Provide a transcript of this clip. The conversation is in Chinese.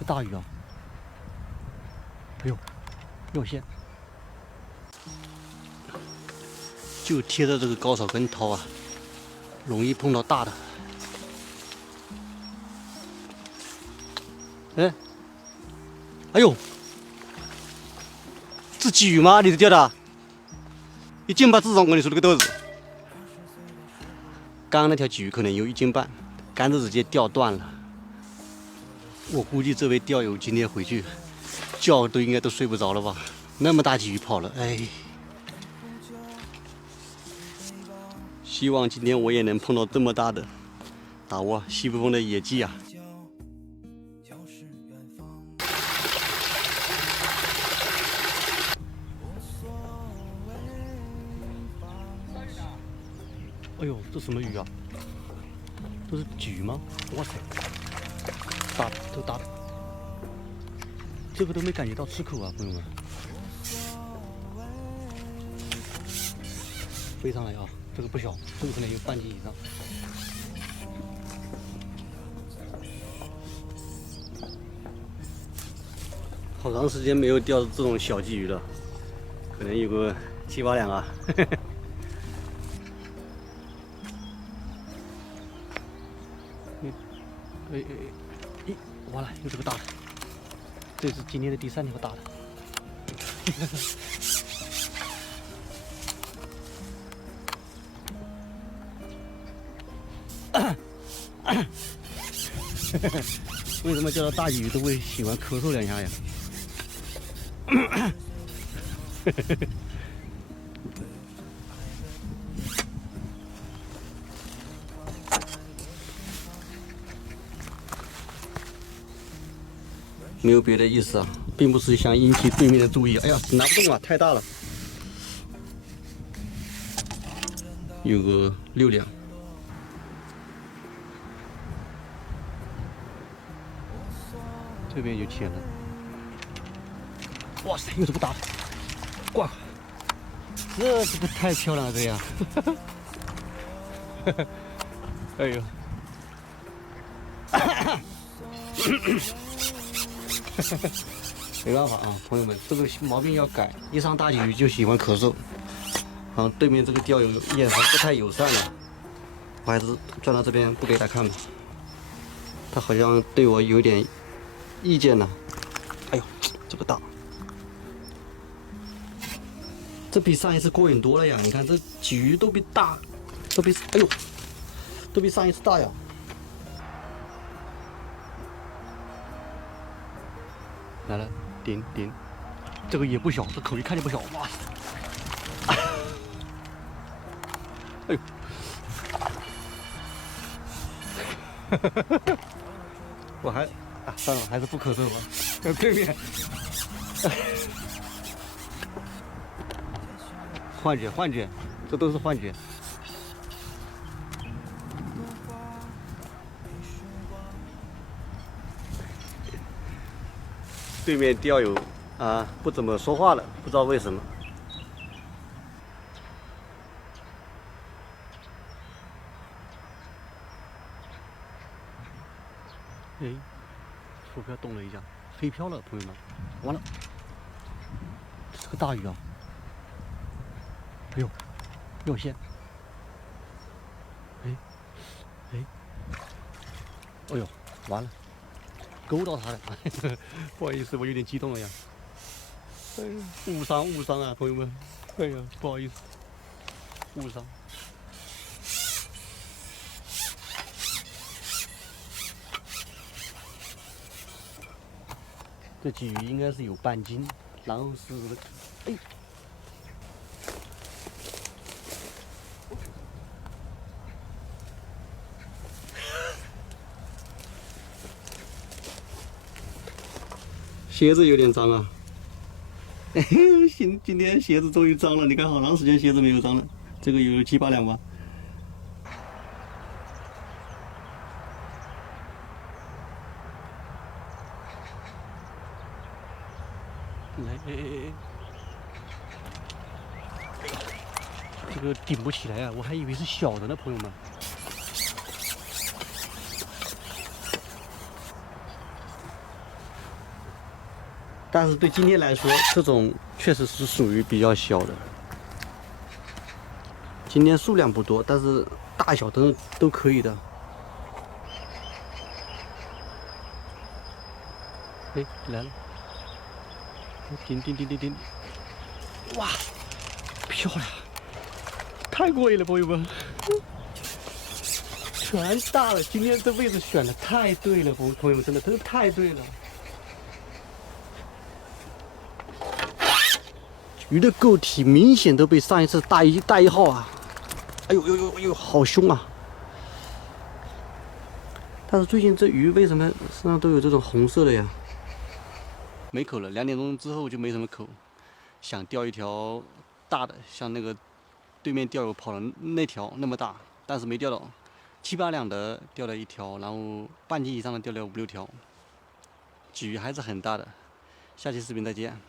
个大鱼啊！哎呦，有线，就贴着这个高草根掏啊，容易碰到大的。哎，哎呦，这鲫鱼吗？你是钓的？1斤8至少，我跟你说这个豆子。刚刚那条鲫鱼可能有1斤半，杆子直接掉断了。我估计这位钓友今天回去觉都应该都睡不着了吧？那么大鲫鱼跑了，哎！希望今天我也能碰到这么大的，把握西部风的野鸡啊！哎呦，这什么鱼啊？这是鲫鱼吗？哇塞，大的，这个大的，这个都没感觉到吃口啊，朋友们。飞上来啊，这个不小，这个可能有半斤以上。好长时间没有钓这种小鲫鱼了，可能有个7、8两啊。完了，有这个大的，这是今天的第3条大的。为什么叫到大鲫鱼都会喜欢咳嗽2下呀？没有别的意思啊，并不是想引起对面的注意。哎呀，拿不动啊，太大了，有个6两。这边有钱了，哇塞，有这么大的，挂，这个太漂亮了，这样，哎呦，没办法啊，朋友们，这个毛病要改，一上大鲫鱼就喜欢咳嗽。好像对面这个钓友眼神不太友善了，我还是转到这边不给他看吧，他好像对我有点意见呢。哎呦，这个大，这比上一次过瘾多了呀！你看这鲫鱼都比大，哎呦，都比上一次大呀！来了，顶，这个也不小，这口一看就不小，哇塞！哎呦，我还算了，还是不咳嗽吧。在对面，幻觉，这都是幻觉。对面钓友啊，不怎么说话了，不知道为什么。哎，浮漂动了一下，飞漂了，朋友们，完了，这是个大鱼啊！哎呦，有线！哎，哎呦，完了，勾到它了，不好意思，我有点激动了呀。哎，误伤啊，朋友们，哎呀，不好意思，误伤。这鲫鱼应该是有半斤，然后是，哎，鞋子有点脏啊。今天鞋子终于脏了，你看好长时间鞋子没有脏了，这个有7、8两吧。哎，这个顶不起来啊，我还以为是小的呢，朋友们。但是对今天来说，这种确实是属于比较小的。今天数量不多，但是大小都可以的。哎，来了！顶顶顶顶顶！哇，漂亮！太过瘾了，朋友们！全大了，今天这位置选的太对了，朋友们，真的太对了。鱼的个体明显都比上一次大一号啊！哎呦呦呦呦，好凶啊！但是最近这鱼为什么身上都有这种红色的呀？没口了，2点钟之后就没什么口。想钓一条大的，像那个对面钓友跑的那条那么大，但是没钓到。7、8两的钓了1条，然后半斤以上的钓了5、6条，鲫鱼还是很大的。下期视频再见。